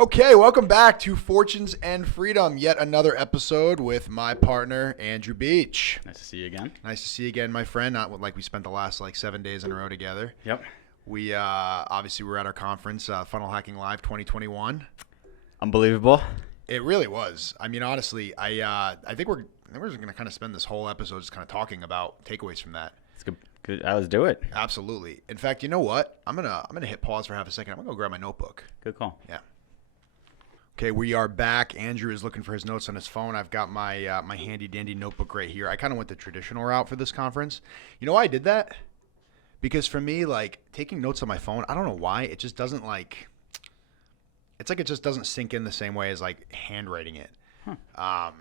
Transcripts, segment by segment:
Okay, welcome back to Fortunes and Freedom. Yet another episode with my partner, Andrew Beach. Nice to see you again. Nice to see you again, my friend. Not like we spent the last 7 days in a row together. Yep. We obviously were at our conference, Funnel Hacking Live 2021. Unbelievable. It really was. I mean, honestly, I think we're just gonna kind of spend this whole episode just kind of talking about takeaways from that. It's good. Good. Let's do it. Absolutely. In fact, you know what? I'm gonna hit pause for half a second. I'm gonna go grab my notebook. Good call. Yeah. Okay, we are back. Andrew is looking for his notes on his phone. I've got my my handy dandy notebook right here. I kind of went the traditional route for this conference. You know why I did that? Because for me, taking notes on my phone, I don't know why, it just doesn't it's like it just doesn't sink in the same way as handwriting it. Huh. I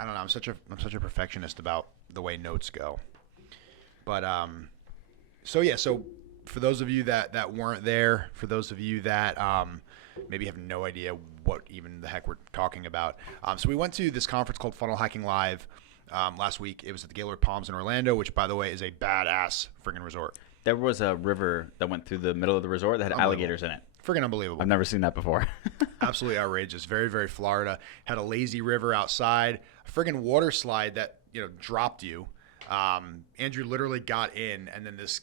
don't know. I'm such a perfectionist about the way notes go. But so for those of you that weren't there, for those of you that maybe have no idea what even the heck we're talking about. So we went to this conference called Funnel Hacking Live last week. It was at the Gaylord Palms in Orlando, which, by the way, is a badass friggin' resort. There was a river that went through the middle of the resort that had alligators in it. Friggin' unbelievable. I've never seen that before. Absolutely outrageous. Very, very Florida. Had a lazy river outside. A friggin' water slide that, dropped you. Andrew literally got in, and then this,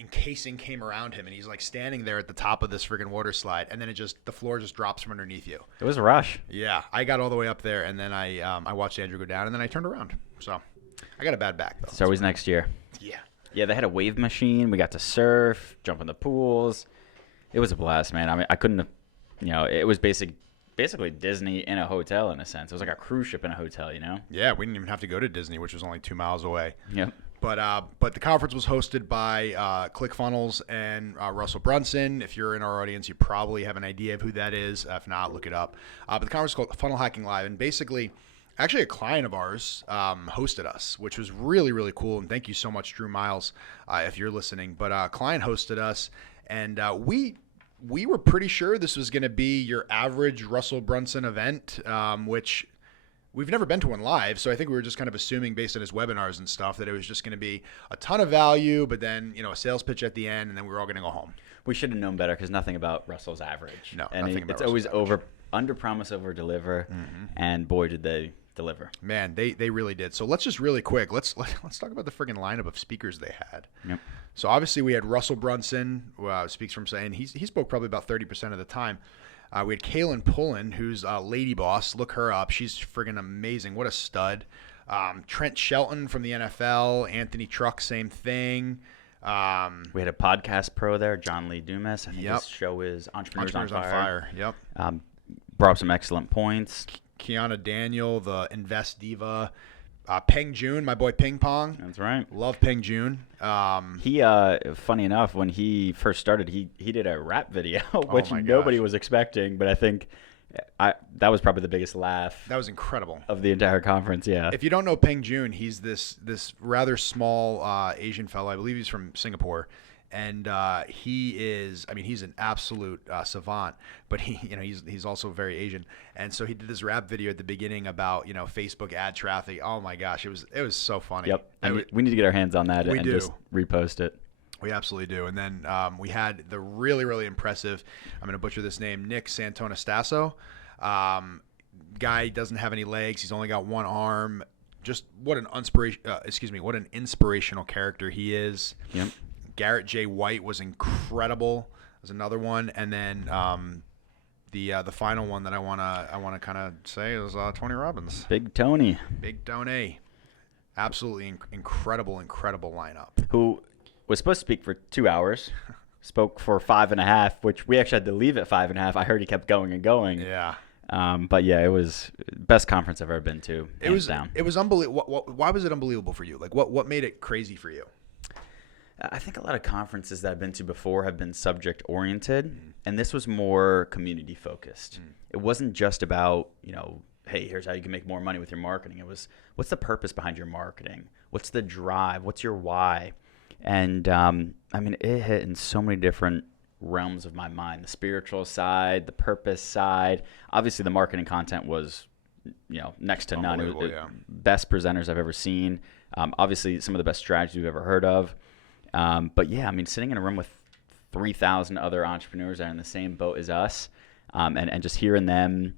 encasing came around him, and he's standing there at the top of this friggin' water slide, and then the floor just drops from underneath you. It was a rush. Yeah, I got all the way up there, and then I watched Andrew go down, and then I turned around. So I got a bad back though. It's always next year. Yeah. Yeah, they had a wave machine. We got to surf, jump in the pools. It was a blast, man. I mean, I couldn't have, it was basically Disney in a hotel in a sense. It was like a cruise ship in a hotel, Yeah, we didn't even have to go to Disney, which was only 2 miles away. Yep. But the conference was hosted by ClickFunnels and Russell Brunson. If you're in our audience, you probably have an idea of who that is. If not, look it up. But the conference is called Funnel Hacking Live, and basically, actually a client of ours hosted us, which was really, really cool. And thank you so much, Drew Miles, if you're listening. But a client hosted us, and we were pretty sure this was going to be your average Russell Brunson event, which we've never been to one live, so I think we were just kind of assuming based on his webinars and stuff that it was just going to be a ton of value, but then, a sales pitch at the end, and then we were all going to go home. We should have known better because nothing about Russell's average. No, and nothing about it's Russell's always average. under promise, over deliver, and boy did they deliver. Man, they really did. So let's just really quick, let's talk about the friggin' lineup of speakers they had. Yep. So obviously we had Russell Brunson, who speaks from saying he spoke probably about 30% of the time. We had Kaylin Pullen, who's Lady Boss. Look her up. She's friggin' amazing. What a stud. Trent Shelton from the NFL. Anthony Truck, same thing. We had a podcast pro there, John Lee Dumas. I think his show is Entrepreneurs on Fire. Yep. Brought up some excellent points. Kiana Daniel, the Invest Diva. Peng Joon, my boy Ping Pong. That's right. Love Peng Joon. He, funny enough, when he first started, he did a rap video, which nobody was expecting. But I think that was probably the biggest laugh. That was incredible. Of the entire conference, yeah. If you don't know Peng Joon, he's this rather small Asian fellow. I believe he's from Singapore. And he's an absolute savant, but he's also very Asian. And so he did this rap video at the beginning about, Facebook ad traffic. Oh my gosh, it was so funny. Yep. And we need to get our hands on that and do. Just repost it. We absolutely do. And then we had the really, really impressive, I'm going to butcher this name, Nick Santonestasso. Guy doesn't have any legs. He's only got one arm. Just what an inspirational character he is. Yep. Garrett J. White was incredible. There's another one, and then the final one that I wanna kind of say is Tony Robbins. Big Tony. Big Tony. Absolutely incredible lineup. Who was supposed to speak for 2 hours, spoke for 5.5, which we actually had to leave at 5.5. I heard he kept going and going. Yeah. But yeah, it was best conference I've ever been to. It was unbelievable. Why was it unbelievable for you? What made it crazy for you? I think a lot of conferences that I've been to before have been subject oriented, and this was more community focused. It wasn't just about, hey, here's how you can make more money with your marketing. It was, what's the purpose behind your marketing? What's the drive? What's your why? And it hit in so many different realms of my mind, the spiritual side, the purpose side. Obviously the marketing content was, next to none. It was best presenters I've ever seen. Obviously some of the best strategies you've ever heard of. But yeah, sitting in a room with 3,000 other entrepreneurs that are in the same boat as us, and just hearing them,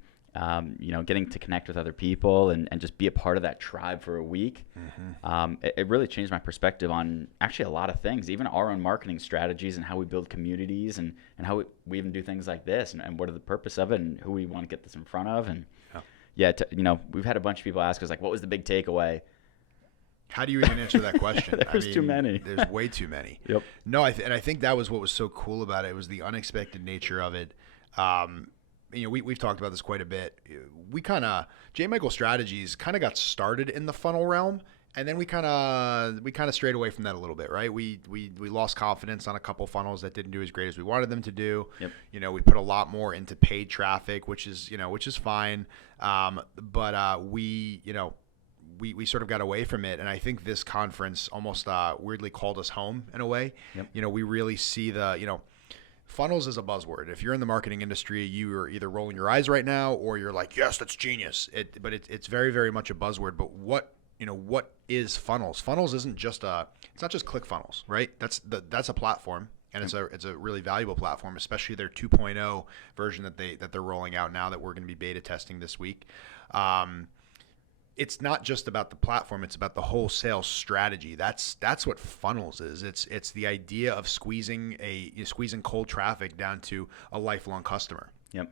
getting to connect with other people and just be a part of that tribe for a week. It really changed my perspective on actually a lot of things, even our own marketing strategies and how we build communities and how we even do things like this and what are the purpose of it and who we want to get this in front of. And we've had a bunch of people ask us, like, what was the big takeaway? How do you even answer that question? There's too many. There's way too many. Yep. No, I think that was what was so cool about it. It was the unexpected nature of it. We've talked about this quite a bit. J. Michael Strategies kind of got started in the funnel realm, and then we kind of strayed away from that a little bit, right? We lost confidence on a couple funnels that didn't do as great as we wanted them to do. Yep. We put a lot more into paid traffic, which is fine. But we sort of got away from it, and I think this conference almost weirdly called us home in a way. Yep. We really see funnels is a buzzword. If you're in the marketing industry, you are either rolling your eyes right now or you're like, yes, that's genius. But it's very, very much a buzzword. But what is funnels? Funnels isn't just it's not just ClickFunnels, right? That's a platform, and it's a really valuable platform, especially their 2.0 version that they're rolling out now that we're going to be beta testing this week. It's not just about the platform; it's about the whole sales strategy. That's what funnels is. It's the idea of squeezing cold traffic down to a lifelong customer. Yep.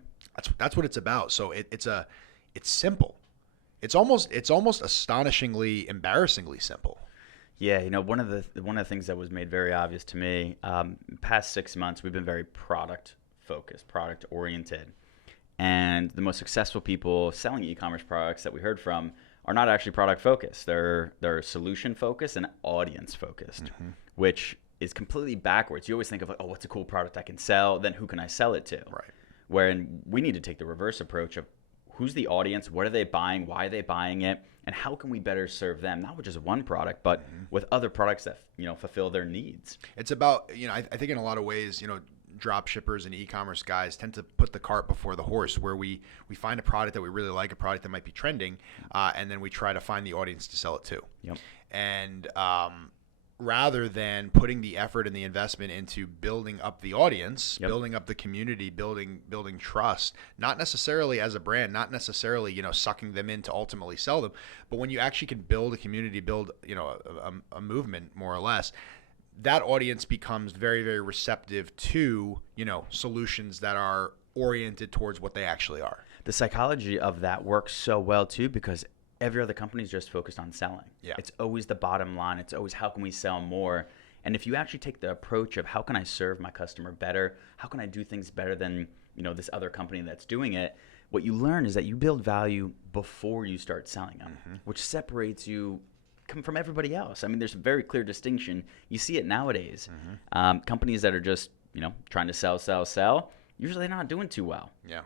That's what it's about. So it's simple. It's almost astonishingly, embarrassingly simple. Yeah, one of the things that was made very obvious to me, past 6 months, we've been very product focused, product oriented, and the most successful people selling e-commerce products that we heard from are not actually product focused. They're solution focused and audience focused, which is completely backwards. You always think of like, oh, what's a cool product I can sell? Then who can I sell it to? Right. Wherein we need to take the reverse approach of who's the audience, what are they buying, why are they buying it, and how can we better serve them? Not with just one product, but with other products that fulfill their needs. It's about I think in a lot of ways drop shippers and e-commerce guys tend to put the cart before the horse, where we find a product that we really like, a product that might be trending, and then we try to find the audience to sell it to. Yep. And rather than putting the effort and the investment into building up the audience, building up the community, building trust, not necessarily as a brand, not necessarily sucking them in to ultimately sell them, but when you actually can build a community, build a movement more or less, that audience becomes very, very receptive to, solutions that are oriented towards what they actually are. The psychology of that works so well too, because every other company is just focused on selling. Yeah. It's always the bottom line. It's always how can we sell more? And if you actually take the approach of how can I serve my customer better? How can I do things better than, this other company that's doing it? What you learn is that you build value before you start selling them, which separates you from everybody else. I mean, there's a very clear distinction. You see it nowadays. Companies that are just, trying to sell, usually not doing too well. Yeah.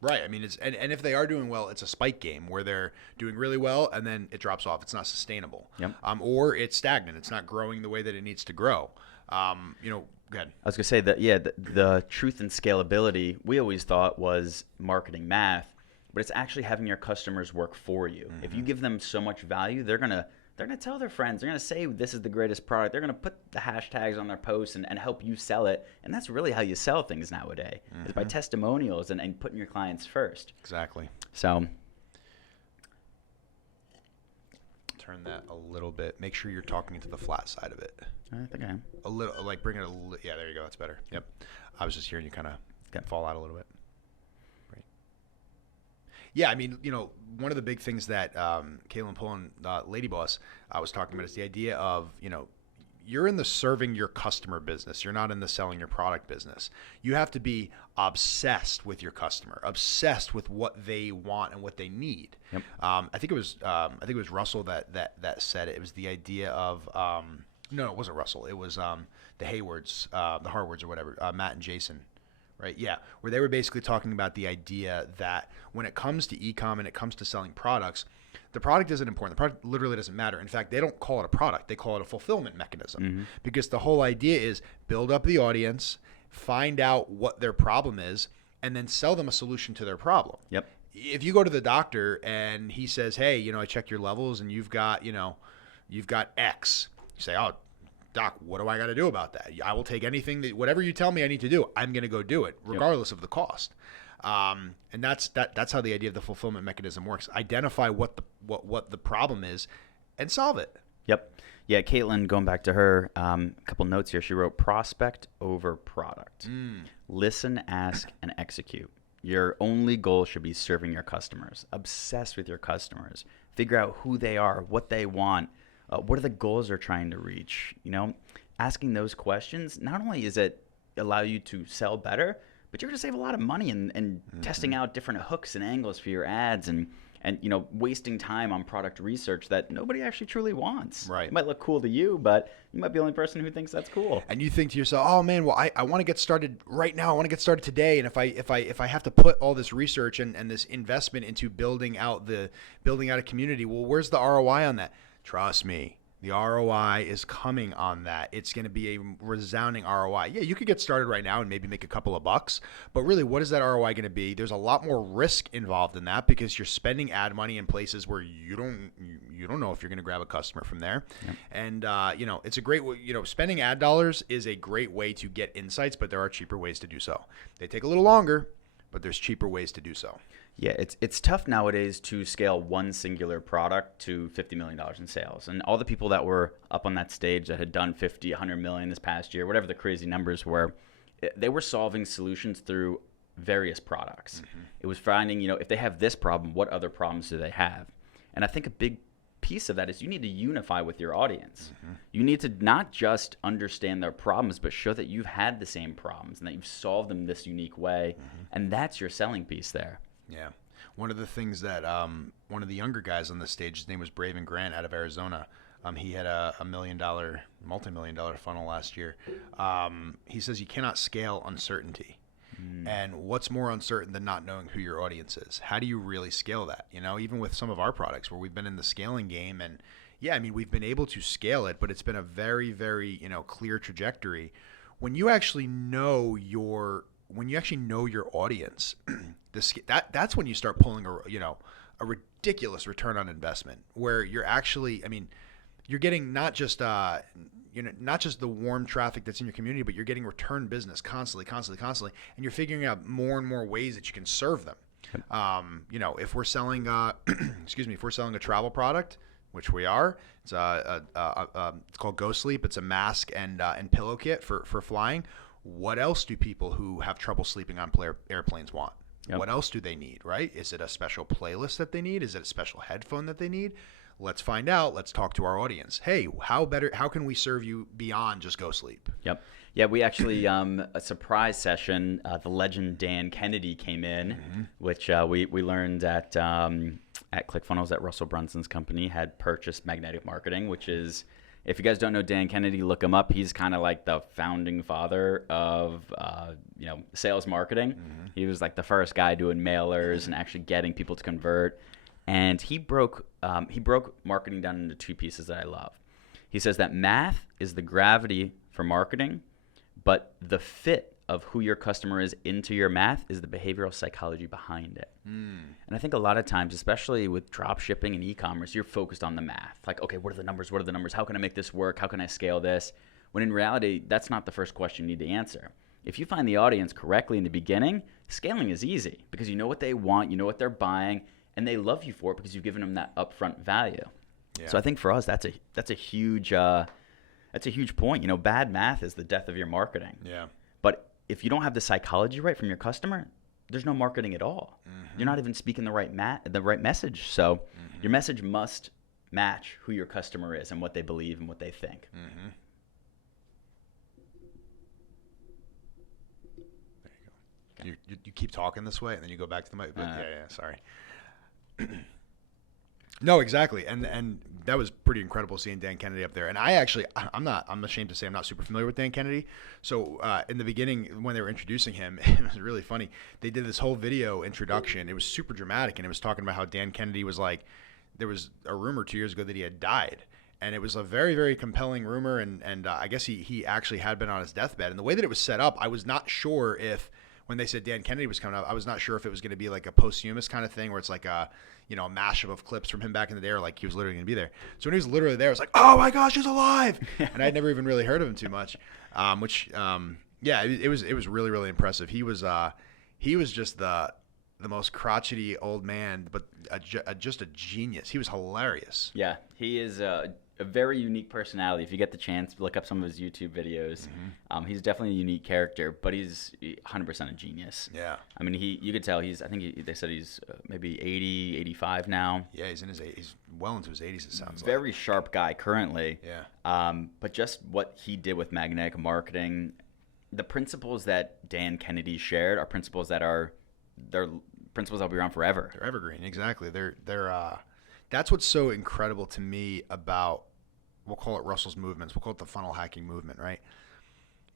Right. I mean, and if they are doing well, it's a spike game where they're doing really well and then it drops off. It's not sustainable. Yep. Or it's stagnant. It's not growing the way that it needs to grow. Go ahead. I was going to say that, the truth and scalability we always thought was marketing math, but it's actually having your customers work for you. If you give them so much value, they're going to tell their friends. They're going to say this is the greatest product. They're going to put the hashtags on their posts and help you sell it. And that's really how you sell things nowadays, is by testimonials and putting your clients first. Exactly. So turn that a little bit. Make sure you're talking to the flat side of it. I think I am. A little, like bring it a little. Yeah, there you go. That's better. Yep. I was just hearing you kind of fall out a little bit. Right. Yeah, I mean, one of the big things that Caitlin Pullen, Lady Boss, was talking about is the idea of, you're in the serving your customer business. You're not in the selling your product business. You have to be obsessed with your customer, obsessed with what they want and what they need. Yep. I think it was Russell that said it. It was the idea of no, it wasn't Russell. It was the Haywards, the Harwards or whatever, Matt and Jason. Right. Yeah. Where they were basically talking about the idea that when it comes to e-com and it comes to selling products, the product isn't important. The product literally doesn't matter. In fact, they don't call it a product. They call it a fulfillment mechanism, because the whole idea is build up the audience, find out what their problem is, and then sell them a solution to their problem. Yep. If you go to the doctor and he says, hey, I checked your levels and you've got X, you say, oh, Doc, what do I got to do about that? I will take anything whatever you tell me I need to do, I'm going to go do it, regardless of the cost. And that's how the idea of the fulfillment mechanism works. Identify what the problem is and solve it. Yep. Yeah, Caitlin, going back to her, a couple notes here. She wrote prospect over product. Listen, ask, and execute. Your only goal should be serving your customers. Obsess with your customers. Figure out who they are, what they want, what are the goals they're trying to reach. Asking those questions, not only is it allow you to sell better, but you're going to save a lot of money in testing out different hooks and angles for your ads and wasting time on product research that nobody actually truly wants. Right. It might look cool to you, but you might be the only person who thinks that's cool. And you think to yourself, oh man, well I want to get started right now. I want to get started today. And if I have to put all this research and this investment into building out a community, well, where's the ROI on that? Trust me. The ROI is coming on that. It's going to be a resounding ROI. Yeah, you could get started right now and maybe make a couple of bucks, but really, what is that ROI going to be? There's a lot more risk involved in that because you're spending ad money in places where you don't know if you're going to grab a customer from there. Yep. And it's a great spending ad dollars is a great way to get insights, but there are cheaper ways to do so. They take a little longer, but there's cheaper ways to do so. Yeah, it's tough nowadays to scale one singular product to $50 million in sales. And all the people that were up on that stage that had done 50, 100 million this past year, whatever the crazy numbers were, they were solving solutions through various products. Mm-hmm. It was finding, if they have this problem, what other problems do they have? And I think a big piece of that is you need to unify with your audience. Mm-hmm. You need to not just understand their problems, but show that you've had the same problems and that you've solved them this unique way. Mm-hmm. And that's your selling piece there. Yeah. One of the things that one of the younger guys on the stage, his name was Braven Grant out of Arizona. He had a multi-million-dollar funnel last year. He says you cannot scale uncertainty. And what's more uncertain than not knowing who your audience is? How do you really scale that? Even with some of our products where we've been in the scaling game and we've been able to scale it, but it's been a very, very, clear trajectory. When you actually know your audience, that's when you start pulling a ridiculous return on investment where you're actually, you're getting not just the warm traffic that's in your community, but you're getting return business constantly, and you're figuring out more and more ways that you can serve them. If we're selling, if we're selling a travel product, which we are, it's called Go Sleep. It's a mask and pillow kit for flying. What else do people who have trouble sleeping on airplanes want? Yep. What else do they need, right? Is it a special playlist that they need? Is it a special headphone that they need? Let's find out. Let's talk to our audience. Hey, how can we serve you beyond just Go Sleep? Yep. Yeah, we actually, a surprise session, the legend Dan Kennedy came in, which we learned at ClickFunnels that Russell Brunson's company had purchased Magnetic Marketing, which is, if you guys don't know Dan Kennedy, look him up. He's kind of like the founding father of sales marketing. Mm-hmm. He was like the first guy doing mailers and actually getting people to convert. And he broke marketing down into two pieces that I love. He says that math is the gravity for marketing, but the fit of who your customer is into your math is the behavioral psychology behind it. And I think a lot of times, especially with drop shipping and e-commerce, you're focused on the math. Like, okay, what are the numbers? How can I make this work? How can I scale this? When in reality, that's not the first question you need to answer. If you find the audience correctly in the beginning, scaling is easy because you know what they want, you know what they're buying, and they love you for it because you've given them that upfront value. Yeah. So I think for us, that's a huge point. Bad math is the death of your marketing. Yeah. But if you don't have the psychology right from your customer, there's no marketing at all. Mm-hmm. You're not even speaking the right message. So your message must match who your customer is and what they believe and what they think. Mm-hmm. There you go. You keep talking this way and then you go back to the mic. Sorry. No, exactly. And that was pretty incredible seeing Dan Kennedy up there. And I'm ashamed to say I'm not super familiar with Dan Kennedy. So in the beginning, when they were introducing him, it was really funny. They did this whole video introduction. It was super dramatic. And it was talking about how Dan Kennedy was like, there was a rumor 2 years ago that he had died. And it was a very, very compelling rumor. And I guess he actually had been on his deathbed. And the way that it was set up, I was not sure if, when they said Dan Kennedy was coming up, I was not sure if it was going to be like a posthumous kind of thing where it's like a mashup of clips from him back in the day, or like he was literally going to be there. So when he was literally there, I was like, oh my gosh, he's alive. And I'd never even really heard of him too much, it was really, really impressive. He was he was just the most crotchety old man, but just a genius. He was hilarious. Yeah, he is a very unique personality. If you get the chance, look up some of his YouTube videos. He's definitely a unique character, but he's 100% a genius. Yeah. I mean, you could tell they said he's maybe 80, 85 now. Yeah, he's in his 80s. He's well into his 80s, it sounds like. Very sharp guy currently. Yeah. But just what he did with magnetic marketing, the principles that Dan Kennedy shared are principles that they're principles that will be around forever. They're evergreen, exactly. They're that's what's so incredible to me about, we'll call it Russell's movements. We'll call it the funnel hacking movement, right?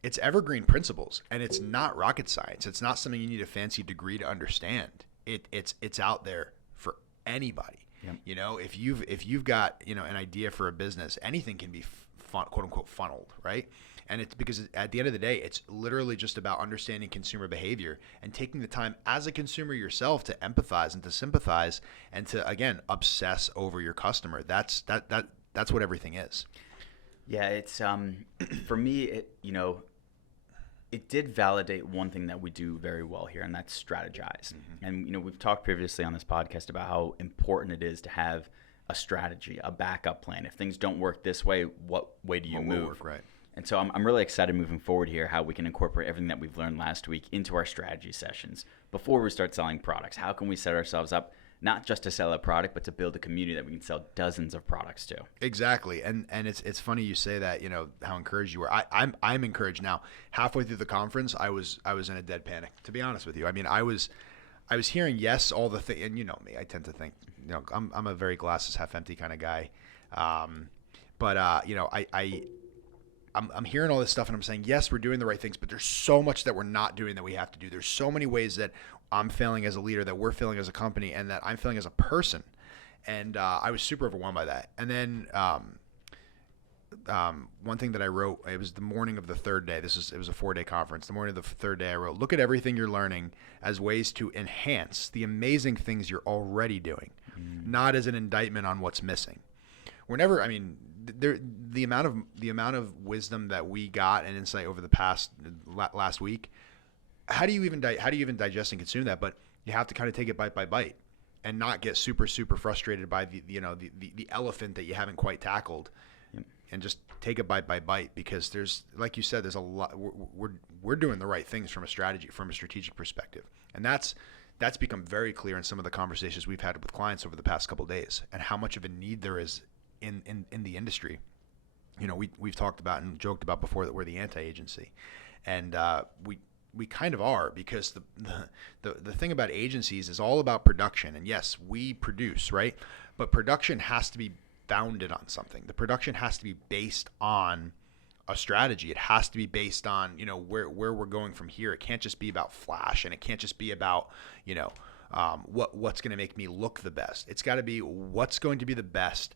It's evergreen principles, and it's not rocket science. It's not something you need a fancy degree to understand. It's out there for anybody. Yep. You know, if you've got, you know, an idea for a business, anything can be quote unquote funneled, right? And it's because at the end of the day, it's literally just about understanding consumer behavior and taking the time as a consumer yourself to empathize and to sympathize and to, again, obsess over your customer. That's what everything is. Yeah, it's for me, it did validate one thing that we do very well here, and that's strategize. And we've talked previously on this podcast about how important it is to have a strategy, a backup plan. If things don't work this way, what way do you move? Work, right. And so I'm really excited moving forward here how we can incorporate everything that we've learned last week into our strategy sessions before we start selling products. How can we set ourselves up not just to sell a product, but to build a community that we can sell dozens of products to? Exactly. And it's funny you say that, you know, how encouraged you were. I'm encouraged now. Halfway through the conference, I was in a dead panic, to be honest with you. I mean, I was hearing yes, all the things, and you know me, I tend to think, you know, I'm a very glasses half empty kind of guy. You know, I'm hearing all this stuff and I'm saying, yes, we're doing the right things, but there's so much that we're not doing that we have to do. There's so many ways that I'm failing as a leader, that we're failing as a company, and that I'm failing as a person. And I was super overwhelmed by that. And then one thing that I wrote, it was the morning of the third day. It was a 4-day conference. The morning of the third day, I wrote, look at everything you're learning as ways to enhance the amazing things you're already doing, not as an indictment on what's missing. We're never, I mean, the amount of wisdom that we got and insight over the last week, how do you even digest and consume that? But you have to kind of take it bite by bite and not get super frustrated by the elephant that you haven't quite tackled. Yep. And just take it bite by bite, because there's, like you said, there's a lot. We're doing the right things from a strategic perspective, and that's become very clear in some of the conversations we've had with clients over the past couple of days, and how much of a need there is in the industry. You know, we've talked about and joked about before that we're the anti-agency, and we kind of are, because the thing about agencies is all about production. And yes, we produce, right? But production has to be founded on something. The production has to be based on a strategy. It has to be based on, you know, where we're going from here. It can't just be about flash, and it can't just be about, you know, what's going to make me look the best. It's got to be what's going to be the best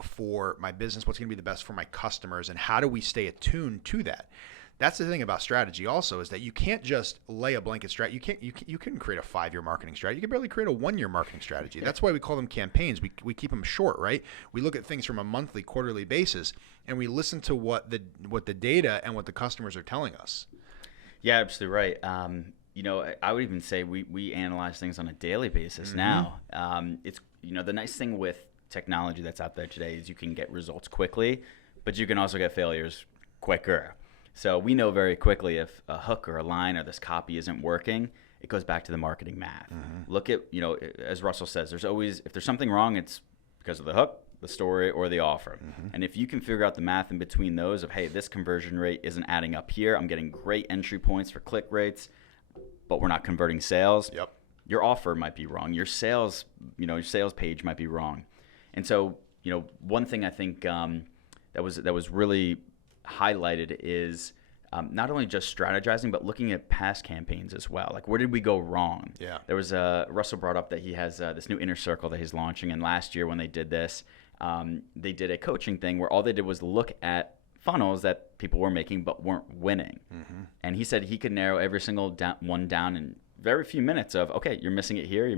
for my business, what's going to be the best for my customers, and how do we stay attuned to that. That's the thing about strategy also, is that you can't just lay a blanket strategy. You couldn't create a 5-year marketing strategy. You can barely create a 1-year marketing strategy. That's why we call them campaigns. We keep them short, right? We look at things from a monthly, quarterly basis, and we listen to what the data and what the customers are telling us. Yeah, absolutely right. You know, I would even say we analyze things on a daily basis now. It's, you know, the nice thing with technology that's out there today is you can get results quickly, but you can also get failures quicker. So we know very quickly if a hook or a line or this copy isn't working. It goes back to the marketing math. Look at, you know, as Russell says, there's always, if there's something wrong, it's because of the hook, the story, or the offer. And if you can figure out the math in between those of, hey, this conversion rate isn't adding up here, I'm getting great entry points for click rates, but we're not converting sales. Yep. Your offer might be wrong. Your sales, you know, your sales page might be wrong. And so, you know, one thing I think that was really highlighted is not only just strategizing, but looking at past campaigns as well. Like, where did we go wrong? Yeah. There was Russell brought up that he has this new inner circle that he's launching, and last year when they did this, they did a coaching thing where all they did was look at funnels that people were making but weren't winning. And he said he could narrow every single one down in very few minutes of, okay, you're missing it here, or you're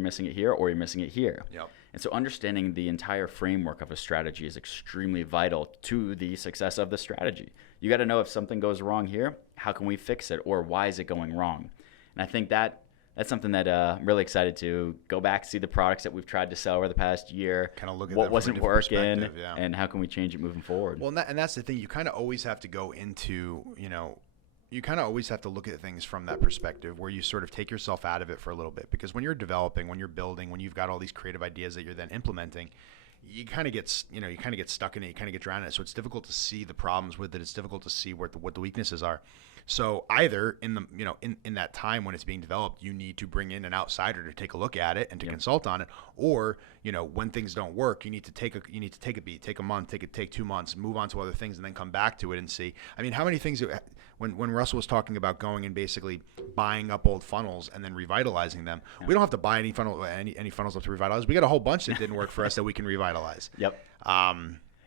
missing it here. Yep. And so understanding the entire framework of a strategy is extremely vital to the success of the strategy. You got to know if something goes wrong here, how can we fix it, or why is it going wrong? And I think that that's something that I'm really excited to go back, see the products that we've tried to sell over the past year, kind of look at what that wasn't from a different working, perspective, yeah. and how can we change it moving forward. Well, and that's the thing. You kind of always have to go into, you kind of always have to look at things from that perspective where you sort of take yourself out of it for a little bit, because when you're developing, when you're building, when you've got all these creative ideas that you're then implementing, you kind of get stuck in it. You kind of get drowned in it. So it's difficult to see the problems with it. It's difficult to see what the weaknesses are. So either in the, in that time when it's being developed, you need to bring in an outsider to take a look at it and to consult on it, or, when things don't work, you need to take a beat, take a month, take 2 months, move on to other things, and then come back to it and see. I mean, how many things when Russell was talking about going and basically buying up old funnels and then revitalizing them, we don't have to buy any funnels up to revitalize. We got a whole bunch that didn't work for us that we can revitalize. Yep.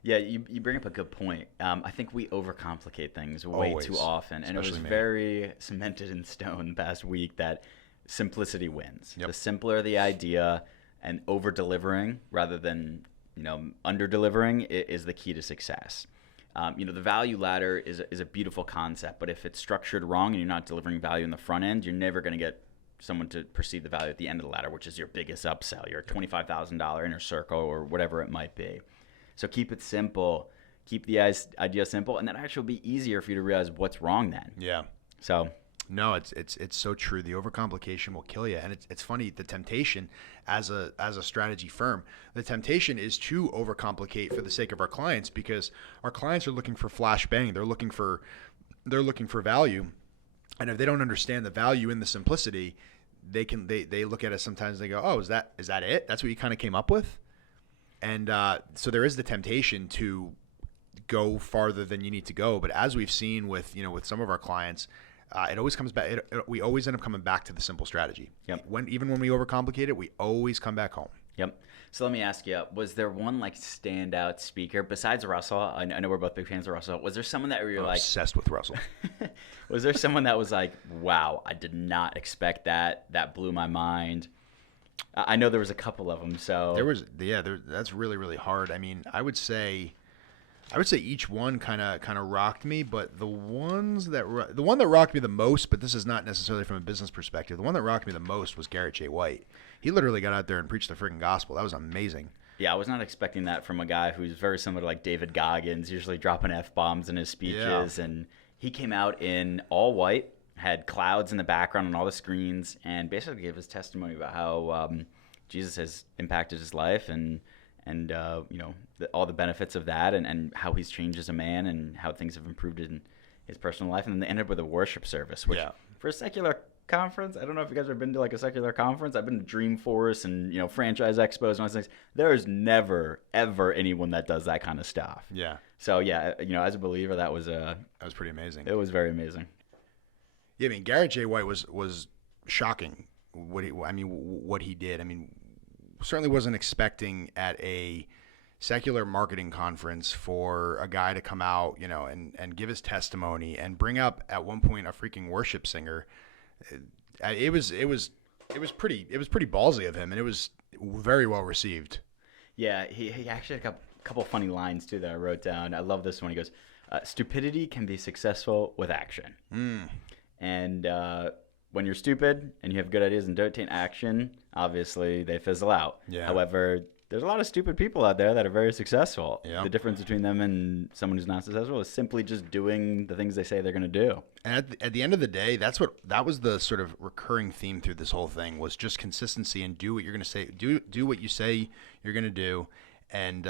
Yeah, you bring up a good point. I think we overcomplicate things way too often, and it was very cemented in stone the past week that simplicity wins. Yep. The simpler the idea, and over-delivering rather than under-delivering is the key to success. The value ladder is a beautiful concept, but if it's structured wrong and you're not delivering value in the front end, you're never going to get someone to perceive the value at the end of the ladder, which is your biggest upsell, your $25,000 inner circle or whatever it might be. So keep it simple, keep the idea simple, and then actually will be easier for you to realize what's wrong then. Yeah. So. No, it's so true. The overcomplication will kill you, and it's funny. The temptation, as a strategy firm, the temptation is to overcomplicate for the sake of our clients, because our clients are looking for flash bang. They're looking for value, and if they don't understand the value in the simplicity, they look at it sometimes. And they go, "Oh, is that it? That's what you kind of came up with?" And so there is the temptation to go farther than you need to go. But as we've seen with some of our clients, it always comes back. We always end up coming back to the simple strategy. Yep. Even when we overcomplicate it, we always come back home. Yep. So let me ask you, was there one standout speaker besides Russell? I know we're both big fans of Russell. Was there someone that you're obsessed with Russell? Was there someone that was like, wow, I did not expect that. That blew my mind. I know there was a couple of them. So that's really, really hard. I mean, I would say each one kind of rocked me, but the one that rocked me the most, but this is not necessarily from a business perspective, the one that rocked me the most was Garrett J. White. He literally got out there and preached the freaking gospel. That was amazing. Yeah, I was not expecting that from a guy who's very similar to David Goggins, usually dropping F-bombs in his speeches. Yeah. And he came out in all white, had clouds in the background on all the screens, and basically gave his testimony about how Jesus has impacted his life and all the benefits of that, and how he's changed as a man, and how things have improved in his personal life. And then they ended with a worship service, which for a secular conference, I don't know if you guys have been to a secular conference. I've been to Dreamforce and franchise expos and all those things. There is never ever anyone that does that kind of stuff. Yeah. So yeah, as a believer, that was pretty amazing. It was very amazing. Yeah, I mean, Garrett J. White was shocking. What he did. I mean, certainly wasn't expecting at a secular marketing conference for a guy to come out, and give his testimony and bring up at one point a freaking worship singer. It was pretty ballsy of him, and it was very well received. Yeah, he actually had a couple funny lines too that I wrote down. I love this one. He goes, "Stupidity can be successful with action." And when you're stupid and you have good ideas and don't take action, obviously they fizzle out. Yeah. However, there's a lot of stupid people out there that are very successful. Yeah. The difference between them and someone who's not successful is simply just doing the things they say they're going to do. And at the end of the day, that was the sort of recurring theme through this whole thing, was just consistency and do what you're going to say, do what you say you're going to do, and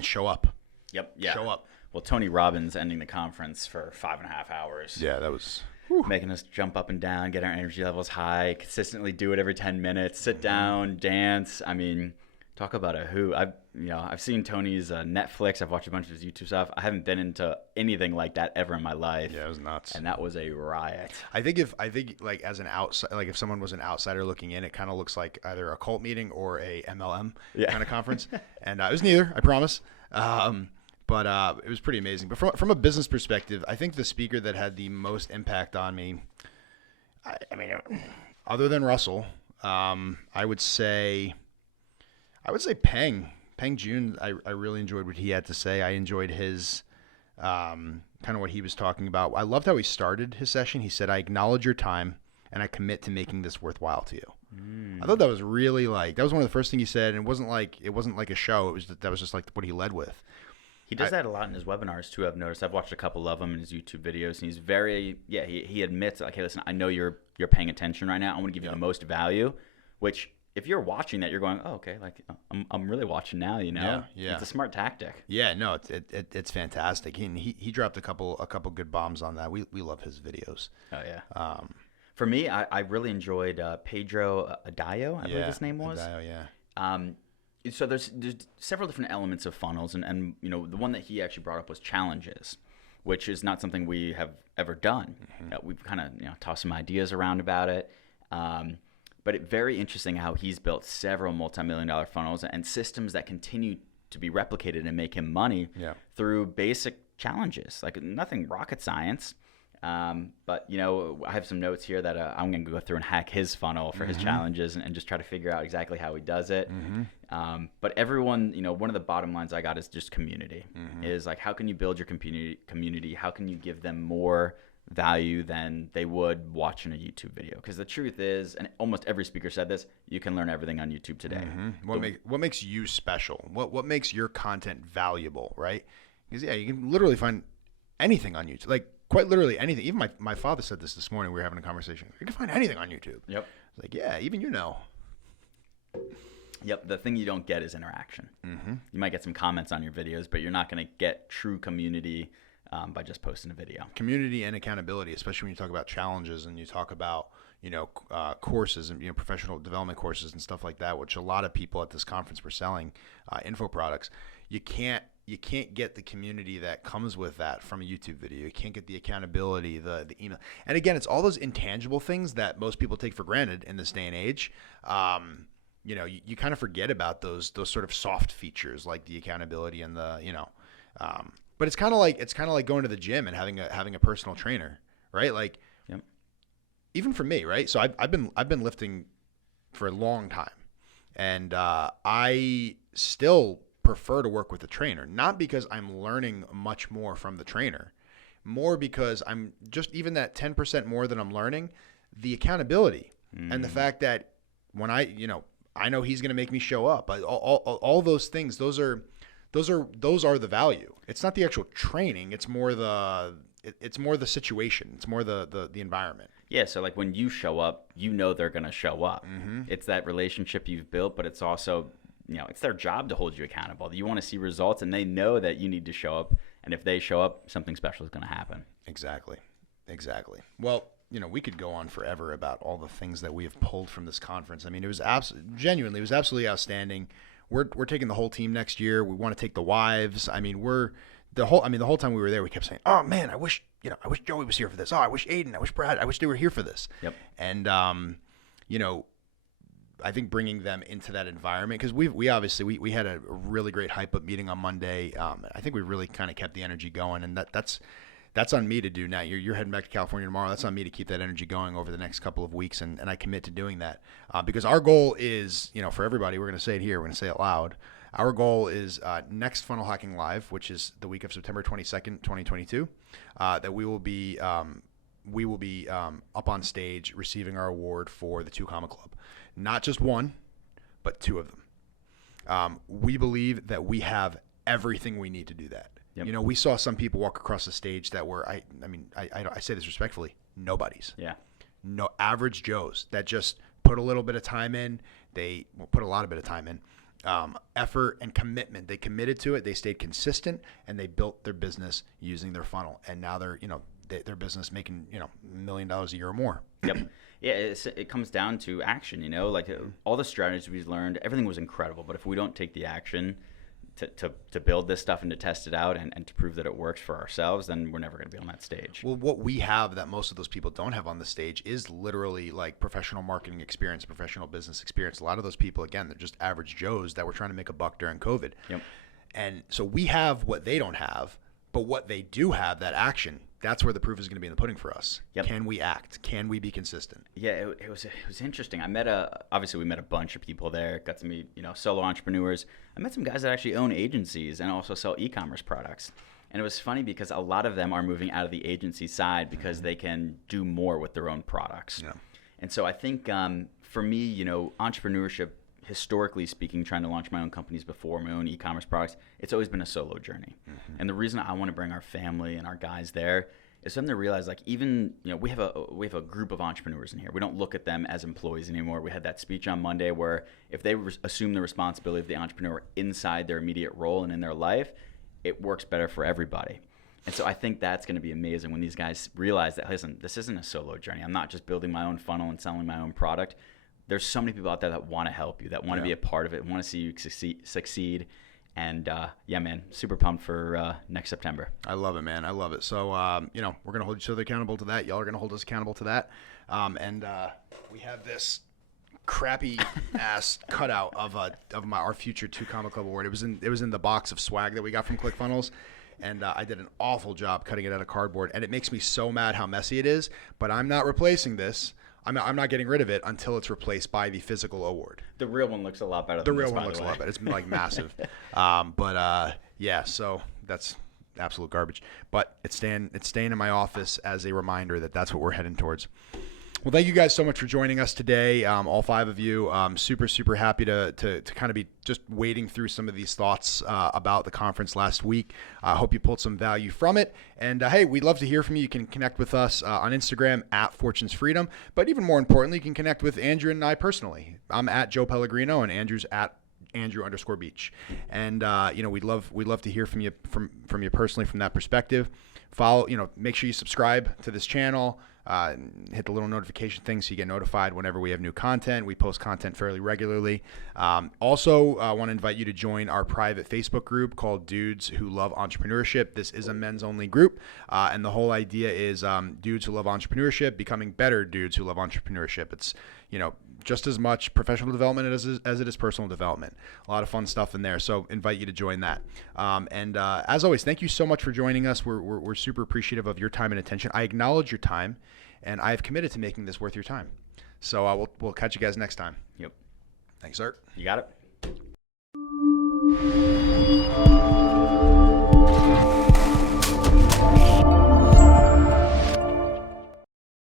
show up. Yep. Yeah. Show up. Well, Tony Robbins ending the conference for 5.5 hours. Yeah, that was making us jump up and down, get our energy levels high, consistently do it every 10 minutes, sit down, dance. I mean, talk about a who. I've seen Tony's Netflix. I've watched a bunch of his YouTube stuff. I haven't been into anything like that ever in my life. Yeah, it was nuts. And that was a riot. I think as an outside, if someone was an outsider looking in, it kind of looks like either a cult meeting or a MLM kind of conference. And it was neither, I promise. But it was pretty amazing. But from a business perspective, I think the speaker that had the most impact on me, I mean, other than Russell, I would say Peng Joon. I really enjoyed what he had to say. I enjoyed his kind of what he was talking about. I loved how he started his session. He said, "I acknowledge your time. and I commit to making this worthwhile to you. I thought that was really that was one of the first things he said, and it wasn't like a show. It was that was just like what he led with. He does that a lot in his webinars too. I've noticed. I've watched a couple of them in his YouTube videos, and he's very he admits like, hey, listen, I know you're paying attention right now. I want to give you the most value. Which if you're watching that, you're going, oh, okay, like I'm really watching now. Yeah. It's a smart tactic. Yeah, no, it's fantastic. He dropped a couple good bombs on that. We love his videos. Oh yeah. For me, I really enjoyed Pedro Adayo, I believe his name was. Adayo, yeah. So there's several different elements of funnels, and the one that he actually brought up was challenges, which is not something we have ever done. We've kind of tossed some ideas around about it, but it's very interesting how he's built several multi-million-dollar funnels and systems that continue to be replicated and make him money through basic challenges, like nothing rocket science. But I have some notes here that I'm going to go through and hack his funnel for his challenges and just try to figure out exactly how he does it. But everyone, one of the bottom lines I got is just community. Is like, how can you build your community? How can you give them more value than they would watching a YouTube video? Because the truth is, and almost every speaker said this, you can learn everything on YouTube today. What makes you special? What makes your content valuable, right? Because you can literally find anything on YouTube. Like, quite literally anything. Even my father said this morning. We were having a conversation. You can find anything on YouTube. Yep. It's like, yeah, even Yep. The thing you don't get is interaction. You might get some comments on your videos, but you're not going to get true community by just posting a video. Community and accountability, especially when you talk about challenges and you talk about courses and professional development courses and stuff like that, which a lot of people at this conference were selling info products. You can't get the community that comes with that from a YouTube video. You can't get the accountability, the email. And again, it's all those intangible things that most people take for granted in this day and age. You kind of forget about those sort of soft features like the accountability and but it's kind of like going to the gym and having a personal trainer, right? Like, even for me, right? So I've been lifting for a long time, and I still prefer to work with a trainer, not because I'm learning much more from the trainer, more because I'm just even that 10% more that I'm learning, the accountability and the fact that when I know he's going to make me show up. All those things, those are the value. It's not the actual training. It's more the situation. It's more the environment. Yeah. So like when you show up, they're going to show up. It's that relationship you've built, but it's also it's their job to hold you accountable. You want to see results, and they know that you need to show up. And if they show up, something special is going to happen. Exactly. Well, we could go on forever about all the things that we have pulled from this conference. I mean, it was absolutely outstanding. We're taking the whole team next year. We want to take the wives. I mean, the whole time we were there, we kept saying, "Oh man, I wish Joey was here for this. Oh, I wish Aiden, I wish Brad, I wish they were here for this." Yep. And I think bringing them into that environment, because we obviously had a really great hype up meeting on Monday. I think we really kind of kept the energy going, and that's on me to do now. You're heading back to California tomorrow. That's on me to keep that energy going over the next couple of weeks, and I commit to doing that because our goal is, for everybody, we're going to say it here, we're going to say it loud. Our goal is next Funnel Hacking Live, which is the week of September 22nd, 2022, that we will be up on stage receiving our award for the 2 Comma Club. Not just one, but 2 of them. We believe that we have everything we need to do that. Yep. We saw some people walk across the stage that were, I say this respectfully, nobodies. Yeah. No average Joes that just put a little bit of time in. They put a lot of bit of time in. Effort and commitment. They committed to it. They stayed consistent, and they built their business using their funnel. And now they're, their business making, $1 million a year or more. Yep. Yeah, it comes down to action, like all the strategies we've learned, everything was incredible. But if we don't take the action to build this stuff and to test it out and to prove that it works for ourselves, then we're never going to be on that stage. Well, what we have that most of those people don't have on the stage is literally like professional marketing experience, professional business experience. A lot of those people, again, they're just average Joes that were trying to make a buck during COVID. Yep. And so we have what they don't have, but what they do have, that action, that's where the proof is going to be in the pudding for us. Yep. Can we act? Can we be consistent? Yeah, it was interesting. Obviously we met a bunch of people there, got to meet, solo entrepreneurs. I met some guys that actually own agencies and also sell e-commerce products. And it was funny because a lot of them are moving out of the agency side because they can do more with their own products. Yeah. And so I think for me, you know, entrepreneurship, historically speaking, trying to launch my own companies before, my own e-commerce products, it's always been a solo journey. And the reason I want to bring our family and our guys there is for them to realize, like, even, you know, we have a group of entrepreneurs in here. We don't look at them as employees anymore. We had that speech on Monday where if they assume the responsibility of the entrepreneur inside their immediate role and in their life, it works better for everybody. And so I think that's going to be amazing when these guys realize that, listen, this isn't a solo journey. I'm not just building my own funnel and selling my own product. There's so many people out there that want to help you, that want to be a part of it, want to see you succeed. And yeah, man, super pumped for next September. I love it, man. I love it. So, you know, we're going to hold each other accountable to that. Y'all are going to hold us accountable to that. And we have this crappy ass cutout of our future 2 Comma Club award. It was in the box of swag that we got from ClickFunnels. And I did an awful job cutting it out of cardboard. And it makes me so mad how messy it is. But I'm not replacing this. I'm not getting rid of it until it's replaced by the physical award. The real one looks a lot better. The real one looks a lot better. It's like massive. Yeah, so that's absolute garbage. But it's staying in my office as a reminder that that's what we're heading towards. Well, thank you guys so much for joining us today, all 5 of you. Super, super happy to kind of be just wading through some of these thoughts about the conference last week. I hope you pulled some value from it. And hey, we'd love to hear from you. You can connect with us on Instagram at Fortunes Freedom. But even more importantly, you can connect with Andrew and I personally. I'm at Joe Pellegrino, and Andrew's at Andrew_Beach. And you know, we'd love to hear from you from you personally from that perspective. Follow, you know, make sure you subscribe to this channel. Hit the little notification thing so you get notified whenever we have new content. We post content fairly regularly. Also, I want to invite you to join our private Facebook group called Dudes Who Love Entrepreneurship. This is a men's only group. And the whole idea is dudes who love entrepreneurship becoming better dudes who love entrepreneurship. It's, you know, just as much professional development as it is personal development. A lot of fun stuff in there. So invite you to join that. And as always, thank you so much for joining us. We're super appreciative of your time and attention. I acknowledge your time, and I have committed to making this worth your time. So we'll catch you guys next time. Yep. Thanks, sir. You got it.